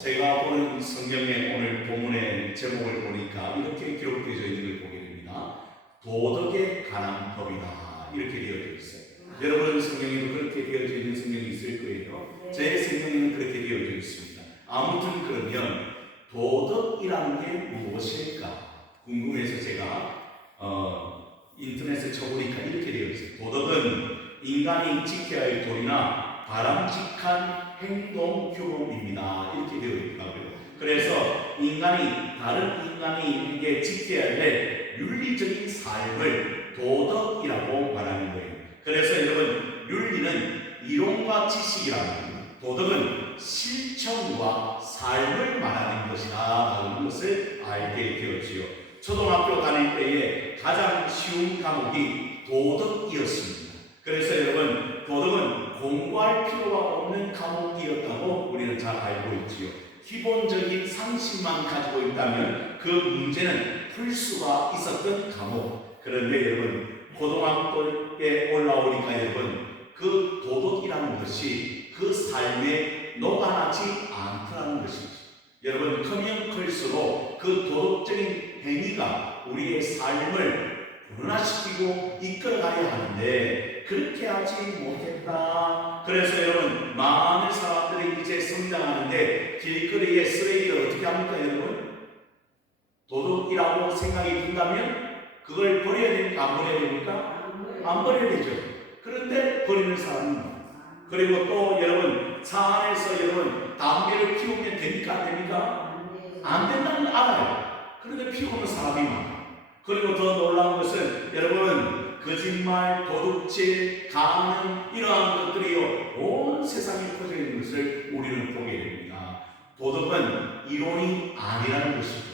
제가 보는 성경의 오늘 본문의 제목을 보니까 이렇게 기록되어 있는 걸 보게 됩니다. 도덕에 관한 법이다. 이렇게 되어져 있어요. 여러분 성경에도 그렇게 되어져 있는 성경이 있을 거예요. 제 성경에는 그렇게 되어져 있습니다. 아무튼 그러면 도덕이라는 게 무엇일까 궁금해서 제가 인터넷에 쳐보니까 이렇게 되어 있어요. 도덕은 인간이 지켜야 할 도리나 바람직한 행동 규범입니다. 이렇게 되어 있더라고요. 그래서 다른 인간에게 지켜야 될 윤리적인 삶을 도덕이라고 말하는 거예요. 그래서 여러분, 윤리는 이론과 지식이라면 도덕은 실천과 삶을 말하는 것이라는 것을 알게 되었지요. 초등학교 다닐 때에 가장 쉬운 과목이 도덕이었습니다. 그래서 여러분, 도덕은 공부할 필요가 없는 과목이었다고 우리는 잘 알고 있지요. 기본적인 상식만 가지고 있다면 그 문제는 풀 수가 있었던 과목. 그런데 여러분, 고등학교에 올라오니까 여러분, 그 도덕이라는 것이 그 삶에 녹아나지 않더라는 것이죠. 여러분, 크면 클수록 그 도덕적인 행위가 우리의 삶을 변화시키고 이끌어가야 하는데 그렇게 하지 못했다. 그래서 여러분, 많은 사람들이 이제 성장하는데 길거리에 쓰레기를 어떻게 합니까 여러분? 도덕이라고 생각이 든다면 그걸 버려야 됩니까? 안 버려야 됩니까? 안 버려야 되죠. 그런데 버리는 사람이 많아요. 그리고 또 여러분, 차 안에서 여러분 담배를 피우면 됩니까? 안 됩니까? 안 된다는 걸 알아요. 그런데 피우는 사람이 많아요. 그리고 더 놀라운 것은 여러분, 거짓말, 도둑질, 가늠 이러한 것들이요 온 세상에 퍼져 있는 것을 우리는 보게 됩니다. 도덕은 이론이 아니라는 것이죠.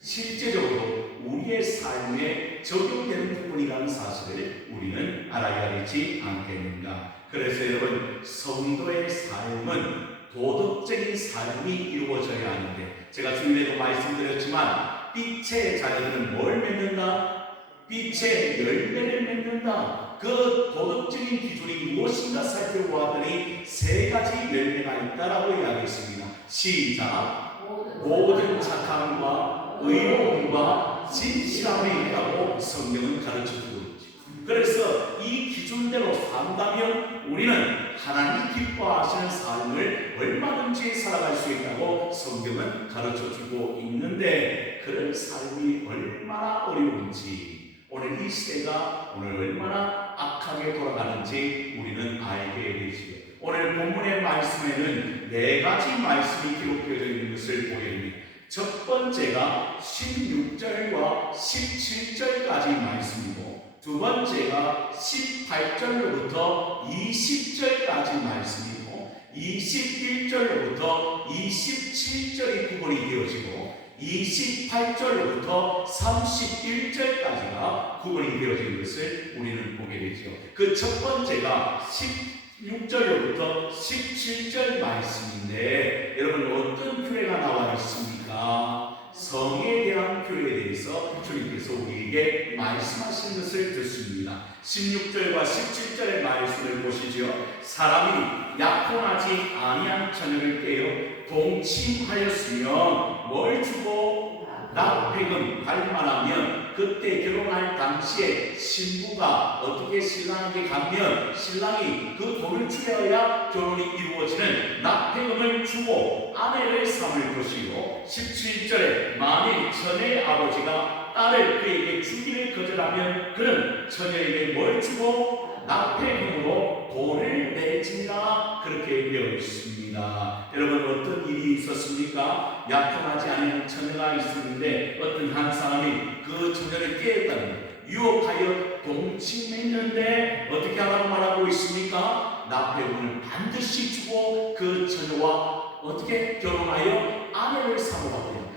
실제적으로 우리의 삶에 적용되는 부분이라는 사실을 우리는 알아야 되지 않겠는가. 그래서 여러분, 성도의 삶은 도덕적인 삶이 이루어져야 하는데, 제가 주일에도 말씀드렸지만 빛의 자녀들은 뭘 맺는다? 빛의 열매를 맺는다. 그 도덕적인 기준이 무엇인가 살펴보았더니 세 가지 열매가 있다라고 이야기했습니다. 시작. 모든 착함과 의로움과 진실함이 있다고 성경은 가르쳐주고 있죠. 그래서 이 기준대로 산다면 우리는 하나님 기뻐하시는 삶을 얼마든지 살아갈 수 있다고 성경은 가르쳐주고 있는데, 그런 삶이 얼마나 어려운지, 오늘 이 시대가 오늘 얼마나 악하게 돌아가는지 우리는 알게 되지요. 오늘 본문의 말씀에는 네 가지 말씀이 기록되어 있는 것을 보게 됩니다. 첫 번째가 16절과 17절까지 말씀이고, 두 번째가 18절로부터 20절까지 말씀이고, 21절로부터 27절이 구분이 되어지고, 28절로부터 31절까지가 구분이 되어진 것을 우리는 보게 되죠. 그 첫 번째가 16절로부터 17절 말씀인데, 여러분 어떤 표현가 나와 있습니까? 성에 대한 표현에 대해서 주님께서 우리에게 말씀하신 것을 듣습니다. 16절과 17절의 말씀을 보시죠. 사람이 약혼하지 아니한 처녀를 깨어 동침하였으면 뭘 주고 납백은 할 만하면, 그때 결혼할 당시에 신부가 어떻게 신랑에게 가면 신랑이 그 돈을 주어야 결혼이 이루어지는 납백금을 주고 아내를 삼을 것이고, 17절에 만일 처녀의 아버지가 딸을 그에게 주기를 거절하면 그는 처녀에게 뭘 주고 납백금으로 돈을 내지니라, 그렇게 되어 있습니다. 여러분, 어떤 일이 있었습니까? 약혼하지 않은 처녀가 있었는데 어떤 한 사람이 그 처녀를 깨었다는 거예요. 유혹하여 동침했는데 어떻게 하라고 말하고 있습니까? 납백금을 반드시 주고 그 처녀와 어떻게 결혼하여 아내를 삼으라고 합니다.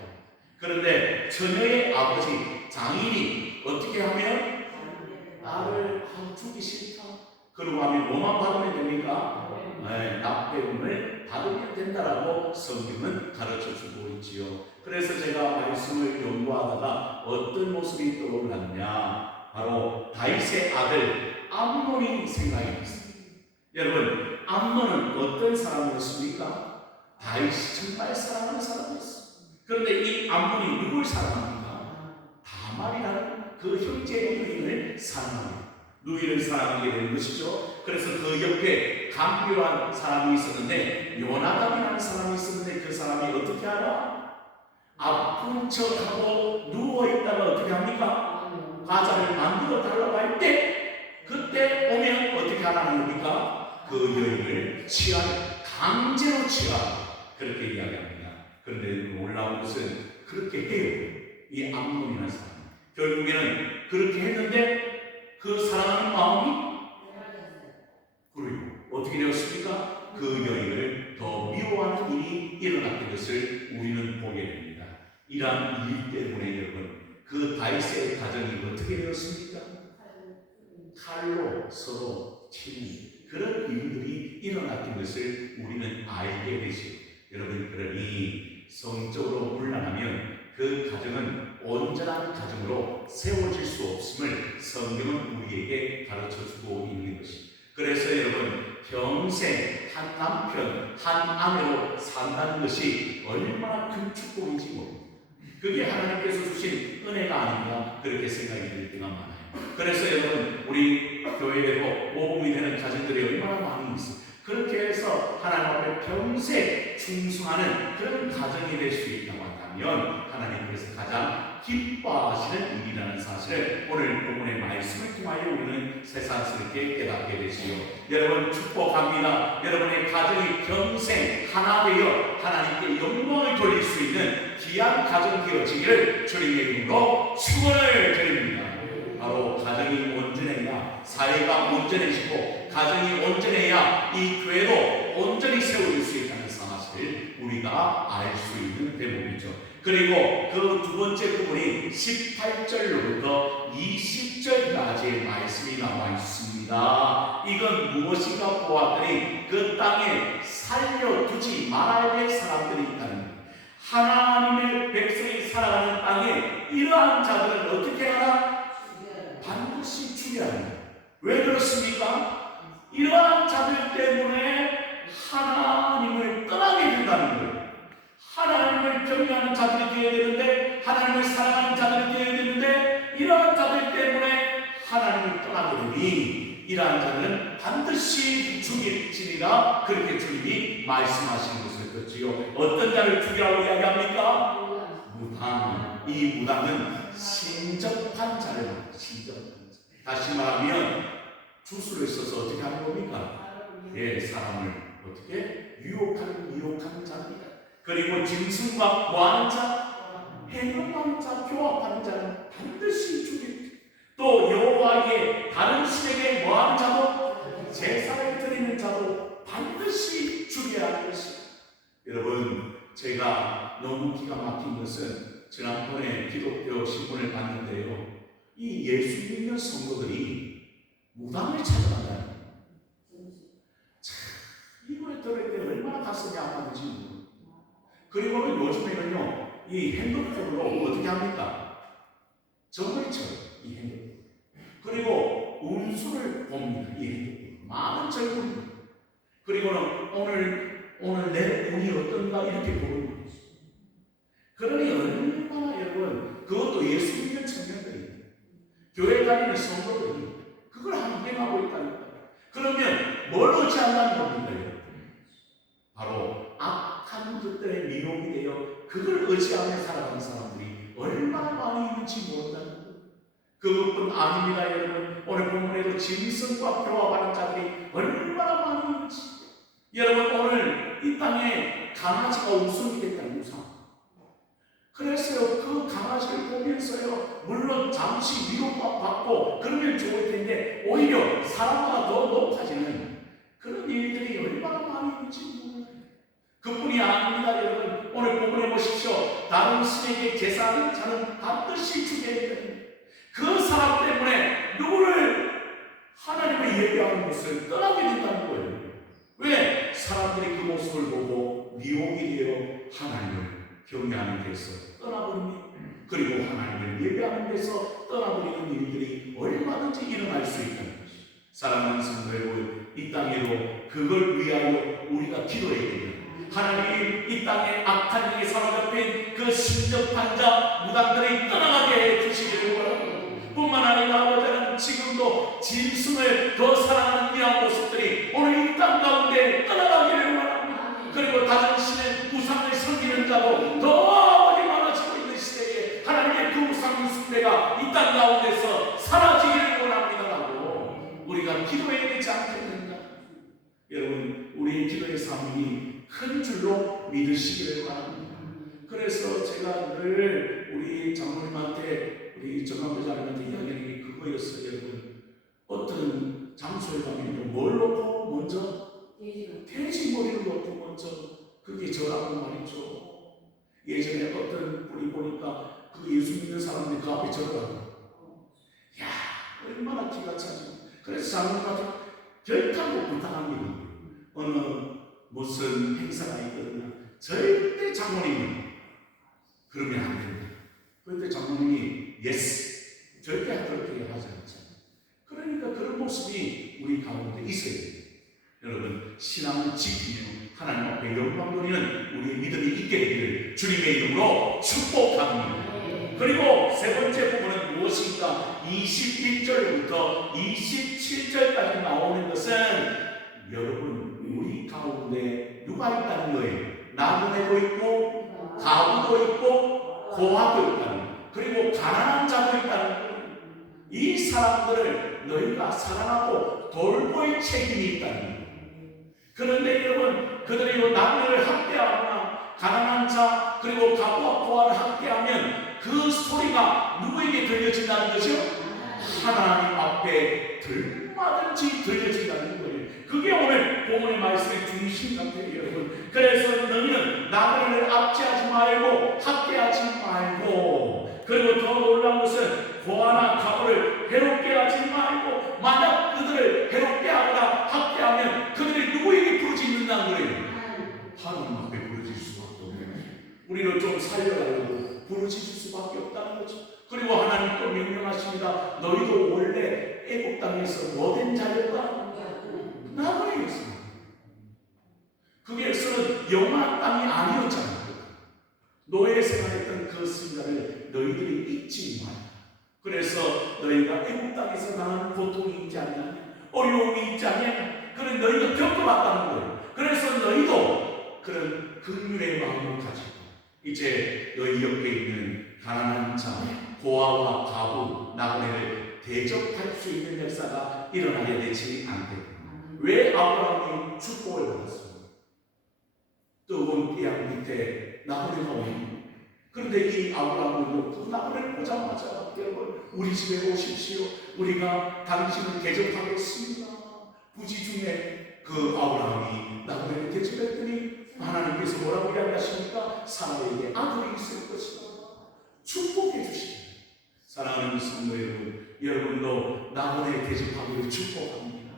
그런데 처녀의 아버지 장인이 어떻게 하면 딸을 주기 싫다, 그러고 하면 뭐만 받으면 됩니까? 납배금을 받으면 된다라고 성경은 가르쳐주고 있지요. 그래서 제가 말씀을 연구하다가 어떤 모습이 떠올랐냐, 바로 다윗의 아들 암논이 생각이 났습니다. 여러분, 암논은 어떤 사람이었습니까? 다윗이 정말 사랑하는 사람이었어. 그런데 이 암논이 누굴 사랑합니까? 다말이라는 그 형제의 누이를 사랑합니다. 누이를 사랑하게 되는 것이죠. 그래서 그 옆에 강교한 사람이 있었는데, 요나답이라는 사람이 있었는데, 그 사람이 어떻게 하나? 아픈 척하고 누워있다가 어떻게 합니까? 과자를 만들어 달라고 할 때, 그때 오면 어떻게 하라는 겁니까? 그 여인을 강제로 취하라, 그렇게 이야기합니다. 그런데 놀라운 것은 그렇게 해요. 이 암논이라는 사람 결국에는 그렇게 했는데 그 사랑하는 마음이 그리고 어떻게 되었습니까? 그 여인을 더 미워하는 일이 일어났던 것을 우리는 보게 됩니다. 이러한 일 때문에 여러분, 그 다윗의 가정이 어떻게 되었습니까? 칼로 서로 치는 그런 일들이 일어났던 것을 우리는 알게 되죠. 여러분, 그러니 성적으로 물러나면 그 가정은 온전한 가정으로 세워질 수 없음을 성경은 우리에게 가르쳐주고 있는 것입니다. 그래서 여러분, 평생 한 남편, 한 아내로 산다는 것이 얼마나 큰 축복인지 모릅니다. 그게 하나님께서 주신 은혜가 아닌가, 그렇게 생각이 들 때가 많아요. 그래서 여러분, 우리 교회대로 모범이 되는 가정들이 얼마나 많이 있어요. 그렇게 해서 하나님 앞에 평생 충성하는 그런 가정이 될 수 있다고 한다면 하나님께서 가장 기뻐하시는 일이라는 사실을 오늘 본문의 말씀을 통하여 우리는 새삼스럽게 깨닫게 되지요. 여러분, 축복합니다. 여러분의 가정이 평생 하나 되어 하나님께 영광을 돌릴 수 있는 귀한 가정 되어지기를 주님의 이름으로 축원을 드립니다. 바로 가정이 온전해야 사회가 온전해지고, 가정이 온전해야 이 교회도 온전히 세워질 수 있다는 사실을 우리가 알 수 있는 대목이죠. 그리고 그 두 번째 부분이 18절로부터 20절까지의 말씀이 나와 있습니다. 이건 무엇인가 보았더니 그 땅에 살려두지 말아야 될 사람들이 있다는 것. 하나님의 백성이 살아가는 땅에 이러한 자들은 어떻게 하나? 반드시 죽여야 합니다. 왜 그렇습니까? 이러한 자들 때문에 하나님을 떠나게 된다는 거예요. 하나님을 경외하는 자들이 되어야 되는데, 하나님을 사랑하는 자들이 되어야 되는데, 이러한 자들 때문에 하나님을 떠나게 되니 이러한 자들은 반드시 죽일지니라, 그렇게 주님이 말씀하시는 것을 듣지요. 어떤 자를 죽이라고 이야기합니까? 무당. 이 무당은 신접한 자를 말합니다. 신접한 자. 다시 말하면 주술을 써서 어떻게 하는 겁니까? 예, 사람을 어떻게 유혹하는 자입니다. 그리고 짐승과 뭐하는 자? 해명하는 자, 교합하는 자는 반드시 죽입니다. 또 여호와의 다른 신에게 뭐하는 자도, 제사를 드리는 자도 반드시 죽여야 하는 것입니다. 여러분, 제가 너무 기가 막힌 것은 지난번에 기독교 신문을 봤는데요, 이 예수 믿는 성도들이 무당을 찾아간다는 거예요. 이걸 들을 때 얼마나 가슴이 아팠는지 모르겠어요. 그리고는 요즘에는요, 이 핸드폰으로 어떻게 합니까? 점을 쳐요, 이 핸드폰. 그리고 운수를 봅니다, 이 핸드폰. 많은 젊은이들. 그리고는 오늘 내 운이 어떤가 이렇게 보는 거예요. 그러니 얼마나 여러분, 그것도 예수 믿는 청년들이, 교회 다니는 성도들이 그걸 함께 있다니까. 그러면 뭘 의지한다는 겁니까, 여러분? 바로 악한 것들의 미혹이 되어 그걸 의지하며 살아가는 사람들이 얼마나 많이 있는지 모른다는 거예요. 그것뿐 아닙니다, 여러분. 오늘 본문에도 짐승과 교합하는 자들이 얼마나 많이 있는지. 여러분, 오늘 이 땅에 강아지가 우승이 됐다는 우상. 그래서요, 그 강아지를 보면서요, 물론 잠시 위로받고 그러면 좋을 텐데 오히려 사람보다 더 높아지는 그런 일들이 얼마나 많이 있는지 몰라요. 그뿐이 아닙니다, 여러분. 오늘 본문에 보십시오. 다른 신에게 제사하는 자는 반드시 죽여야 됩니다. 그 사람 때문에 누구를 하나님을 예배하는 것을 떠나게 된다는 거예요. 왜? 사람들이 그 모습을 보고 미혹이 되어 하나님을 경외하는 데서 떠나버립니다. 그리고 하나님을 예배하는 데서 떠나버리는 일들이 얼마든지 일어날 수 있다는 것입니다. 사랑하는 성도 여러분, 이 땅에도 그걸 위하여 우리가 기도해야 됩니다. 하나님 이 땅에 악한 일에 사로잡힌 그 심접한 자 무당들이 떠나가게 해주시기를 원합니다. 뿐만 아니라 아버지는 지금도 짐승을 더 사랑하는 이러한 모습들이 오늘 이 땅 가운데 떠나가기를 원합니다. 그리고 다른 신의 우상을 섬기는 자도 더 아버지 많아지고 있는 시대에 하나님의 그 우상 숭배가 이 땅 가운데서 사라지기를 원합니다라고 우리가 기도해야 되지 않겠는가? 여러분, 우리의 기도의 삶이 큰 줄로 믿으시기를 바랍니다. 그래서 제가 늘 우리 장로님한테, 우리 정감대장님한테 이야기하는 게 그거였어요. 여러분, 어떤 장소에 가면 뭘 놓고 먼저? 돼지 머리를 놓고 먼저. 그게 저라는 말이죠. 예전에 어떤 우리 보니까 그 예수 믿는 사람들이 그 앞에 저러더라고요. 야, 얼마나 기가 차지. 그래서 장로님한테 결단도 부탁합니다. 어느 무슨 행사가 있거든요. 절대 장로님은 그러면 안 됩니다. 그런데 장로님이 예스, 절대 그렇게 하지 않잖아요. 그러니까 그런 모습이 우리 가운데 있어야 돼요. 여러분, 신앙을 지키며 하나님 앞에 영광 돌리는 우리의 믿음이 있게 되기를 주님의 이름으로 축복합니다. 그리고 세 번째 부분은 무엇인가? 21절부터 27절까지 나오는 것은 여러분, 우리 가운데 누가 있다는 거예요? 나그네도 있고 가부도 있고 고아도 있다는 거예요. 그리고 가난한 자도 있다는 거예요. 이 사람들을 너희가 사랑하고 돌볼 책임이 있다는 거예요. 그런데 여러분, 그들이 나그네를 학대하거나 가난한 자 그리고 가부와 고아를 학대하면 그 소리가 누구에게 들려진다는 거죠? 하나님 앞에 얼마든지 들려진다는 거예요. 그게 오늘 본문의 말씀의 중심 같아요, 여러분. 그래서 너희는 나그네를 압제하지 말고 학대하지 말고, 그리고 더 놀라운 것은 고아나 가부를 해롭게 하지 말고, 만약 그들을 해롭게 하거나 학대하면 그들이 누구에게 부르짖는다는 거예요? 하나님 앞에 부르짖을 수밖에 없는 거예요. 우리를 좀 살려달라고 부르짖을 수밖에 없다는 거죠. 그리고 하나님 또 명령하십니다. 너희도 원래 애국 땅에서 뭐된 자였다? 나그네였습니다. 그게서는 영원한 땅이 아니었잖아요. 노예 생활했던 그 순간을 너희들이 잊지 마라. 그래서 너희가 애국 땅에서 나는 고통이 있지 않냐, 어려움이 있지 않냐, 그런 너희가 겪어봤다는 거예요. 그래서 너희도 그런 긍휼의 마음을 가지고 이제 너희 옆에 있는 가난한 자, 고아와 가부, 나그네를 대접할 수 있는 역사가 일어나야 되지 않겠다. 왜 아브라함이 축복을 받았습니까? 뜨거운 태양 밑에 나그네가 오니, 그런데 이 아브라함은 그 나그네를 보자마자 여러분, 우리 집에 오십시오. 우리가 당신을 대접하겠습니다. 부지 중에 그 아브라함이 나그네를 대접했더니 하나님께서 뭐라고 이야기하십니까? 사라에게 아들이 있을 것이다. 축복해 주십니다. 사랑하는 성도 여러분, 여러분도 나그네 대접하기를 축복합니다.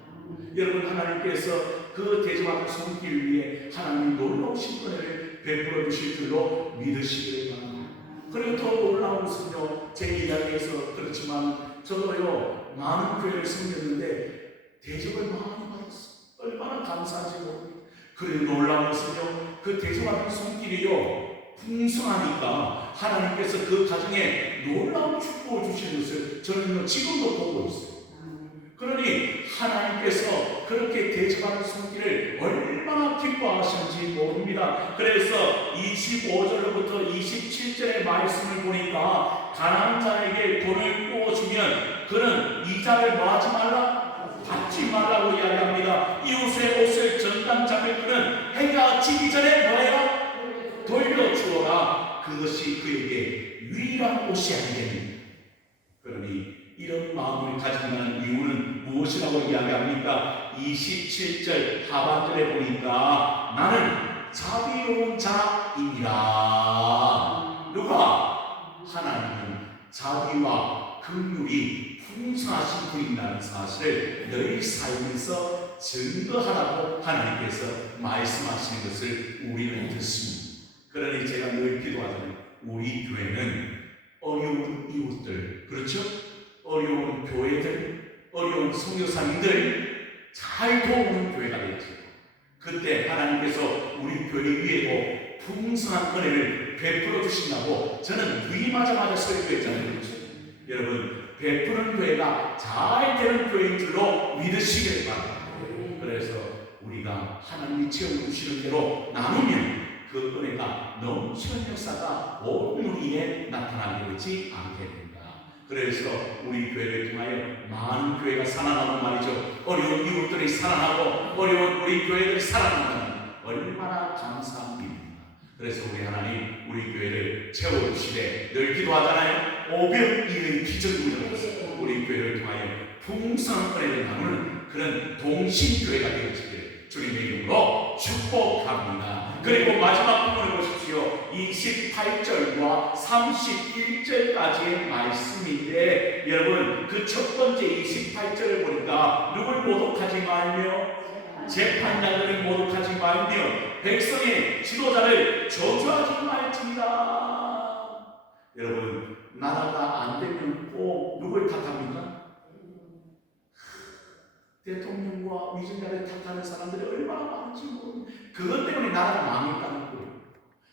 여러분, 하나님께서 그 대접하는 손길 위에 하나님이 놀라우신 은혜를 베풀어 주실 줄로 믿으시기를 바랍니다. 그리고 더 놀라운 것은요, 제 이야기에서 그렇지만 저도요 많은 교회를 섬겼는데 대접을 많이 받았어요. 얼마나 감사한지 모릅니다. 그리고 놀라운 것은요, 그 대접하는 손길이요 풍성하니까 하나님께서 그 가정에 놀라운 축복을 주시는 것을 저는 지금도 보고 있어요. 그러니 하나님께서 그렇게 대접하는 손길을 얼마나 기뻐하시는지 모릅니다. 그래서 25절부터 27절의 말씀을 보니까 가난한 자에게 돈을 구워주면 그는 이자를 뭐하지 말라? 받지 말라고 이야기합니다. 이웃의 옷을 전당 잡을 그는 해가 지기 전에 뭐해라? 돌려주어라. 그것이 그에게 유일한 옷이 아니겠느냐. 그러니 이런 마음을 가진다는 이유는 무엇이라고 이야기합니까? 27절 하반절에 보니까 나는 자비로운 자이니라. 누가? 하나님은 자비와 긍휼이 풍성하신 분이라는 사실을 너희 삶에서 증거하라고 하나님께서 말씀하시는 것을 우리는 듣습니다. 그러니 제가 늘 기도하잖아요. 우리 교회는 어려운 이웃들, 그렇죠? 어려운 교회들, 어려운 선교사님들 잘 도우는 교회가 되죠. 그때 하나님께서 우리 교회 위에도 풍성한 은혜를 베풀어 주신다고 저는 부임하자마자 설교했잖아요. 그렇죠? 여러분, 베푸는 교회가 잘 되는 교회인 줄로 믿으시길 바랍니다. 그래서 우리가 하나님이 채워주시는 대로 나누면 그 은혜가 넘치는 역사가 온 우리에 나타나게 되지 않게 됩니다. 그래서 우리 교회를 통하여 많은 교회가 살아나고 말이죠. 어려운 이웃들이 살아나고 어려운 우리 교회들이 살아난다면 얼마나 감사한 일입니다. 그래서 우리 하나님 우리 교회를 채워주시되 늘 기도하잖아요. 오병이의 기적으로 우리 교회를 통하여 풍성한 은혜를 나누는 그런 동신교회가 되어지기를 주님의 이름으로 축복합니다. 그리고 마지막 부분을 보십시오. 28절과 31절까지의 말씀인데 여러분, 그 첫 번째 28절을 보니까 누굴 모독하지 말며 재판장들을 모독하지 말며 백성의 지도자를 저주하지 말지니라. 여러분, 나라가 안 되면 꼭 누굴 탓합니까? 대통령과 위정자를 탓하는 사람들이 얼마나 많은지 모릅니다. 그것 때문에 나라가 망했다는 거예요.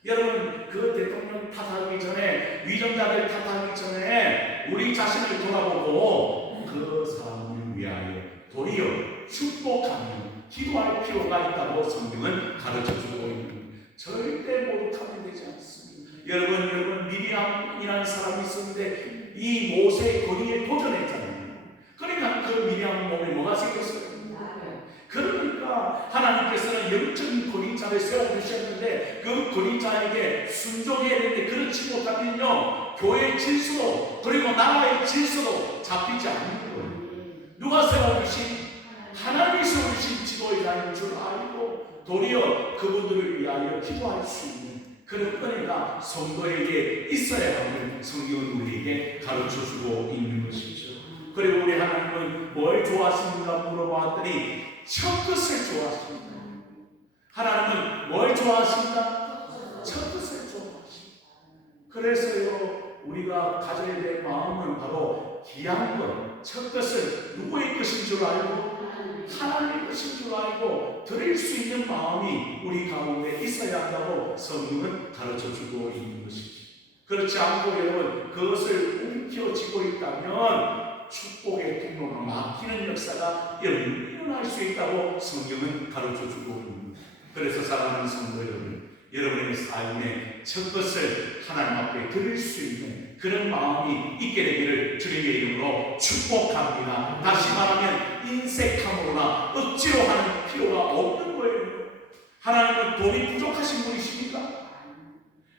여러분, 그 대통령 탓하기 전에, 위정자들 탓하기 전에 우리 자신을 돌아보고 그 사람을 위하여 도리어 축복하며 기도할 필요가 있다고 성경은 가르쳐주고 있는, 절대 모독하면 되지 않습니다. 여러분 미리암이라는 사람이 있었는데 이 모세의 권위에 도전했잖아요. 그러니까 그 미리암 몸에 뭐가 생겼어요? 그러니까 하나님께서는 영적인 권위자를 세워주셨는데 그 권위자에게 순종해야 되는데 그렇지 못하면요, 교회의 질서도 그리고 나라의 질서도 잡히지 않는 거예요. 누가 세워주신? 하나님이 세워주신 지도자인 줄 알고 도리어 그분들을 위하여 기도할 수 있는 그런 은혜가 성도에게 있어야 하는 성경은 우리에게 가르쳐주고 있는 것이죠. 그리고 우리 하나님은 뭘 좋아하십니까? 물어봤더니 첫 것을 좋아하십니다. 하나님은 뭘 좋아하십니까? 첫 것을 좋아하십니다. 그래서요, 우리가 가져야 될 마음은 바로 귀한 것, 첫 것을 누구의 것인 줄 알고 하나님의 것인 줄 알고 드릴 수 있는 마음이 우리 가운데 있어야 한다고 성경은 가르쳐주고 있는 것이죠. 그렇지 않고 여러분 그것을 움켜쥐고 있다면 축복의 통로가 막히는 역사가 일어날 수 있다고 성경은 가르쳐주고 있습니다. 그래서 사랑하는 성도 여러분, 여러분의 삶에 첫 것을 하나님 앞에 드릴 수 있는 그런 마음이 있게 되기를 주님의 이름으로 축복합니다. 다시 말하면 인색함으로나 억지로 하는 필요가 없는 거예요. 하나님은 돈이 부족하신 분이십니까?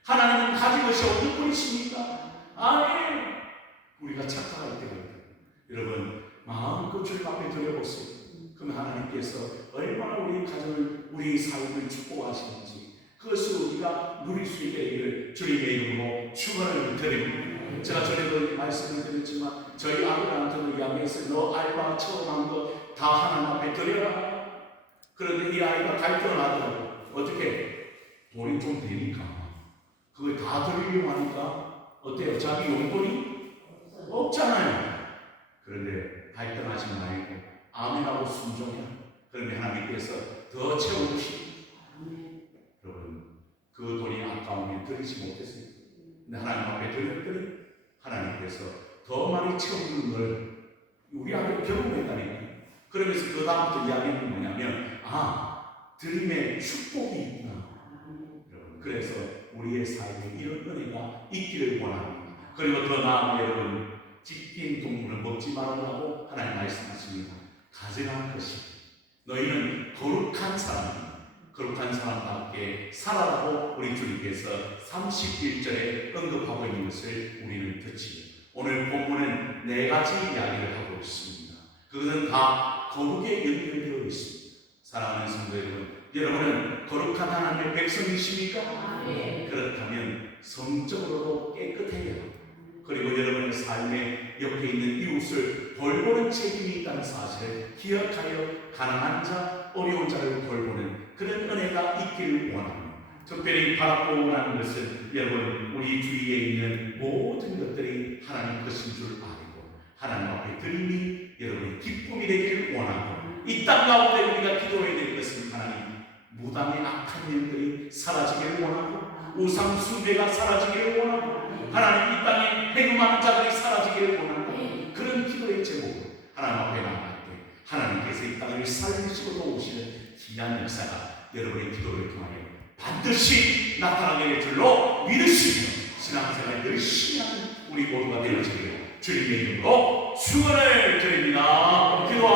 하나님은 가진 것이 없는 분이십니까? 아멘. 우리가 착각할 때가 있다. 여러분, 마음껏 주님 앞에 드려보세요. 그럼 하나님께서 얼마나 우리 가정을, 우리 삶을 축복하시는지 그것을 우리가 누릴 수 있게 되기를 주님의 이름으로 축원을 드립니다. 제가 전에도 말씀을 드렸지만 저희 아들한테도 이야기했어요. 너 알바 처음 한 거 다 하나님 앞에 드려라. 그런데 이 아이가 갈등을 하더라고요. 어떻게? 돈이 좀 되니까 그걸 다 드리려고 하니까 어때요? 자기 용돈이 없잖아요. 그런데 갈등하지 말고 아멘하고 순종해. 그러면 하나님께서 더 채워주시고, 여러분 그 돈이 아까우면 드리지 못했어요. 근데 하나님 앞에 드렸더니 하나님께서 더 많이 채워주는 걸 우리 아들 경험했다니까요. 그러면서 그 다음부터 이야기는 뭐냐면 드림에 축복이 있구나. 여러분, 그래서 우리의 삶에 이런 은혜가 있기를 원합니다. 그리고 더 나아가 여러분, 찢긴 동물을 먹지 말라고 하나님 말씀하십니다. 가증한 것이 너희는 거룩한 사람이다. 거룩한 사람답게 살아라고 우리 주님께서 31절에 언급하고 있는 것을 우리는 듣지요. 오늘 본문은 4가지 이야기를 하고 있습니다. 그것은 다 거룩에 연결되어 있습니다. 사랑하는 성도 여러분, 여러분은 거룩한 하나님의 백성이십니까? 그렇다면 성적으로도 깨끗해야 합니다. 그리고 여러분의 삶에 옆에 있는 이웃을 돌보는 책임이 있다는 사실을 기억하여 가난한 자, 어려운 자를 돌보는 그런 은혜가 있기를 원합니다. 특별히 바라고 원하는 것은 여러분, 우리 주위에 있는 모든 것들이 하나님 것인 줄 알고 하나님 앞에 드림이 여러분의 기쁨이 되기를 원하고 이 땅 가운데 우리가 기도해야 될 것은 하나님, 무당의 악한 일들이 사라지기를 원하고 우상 숭배가 사라지기를 원하고 하나님 이 땅에 행음하는 자들이 사라지기를 원하고 그런 기도의 제목으로 하나님 앞에 나아갈 때 하나님께서 이 땅을 살리시고 도우시는 귀한 역사가 여러분의 기도를 통하여 반드시 나타나게 될 줄로 믿으시며 신앙생활 열심히 하는 우리 모두가 되어지기를 주님의 이름으로 축원을 드립니다. 기도합니다.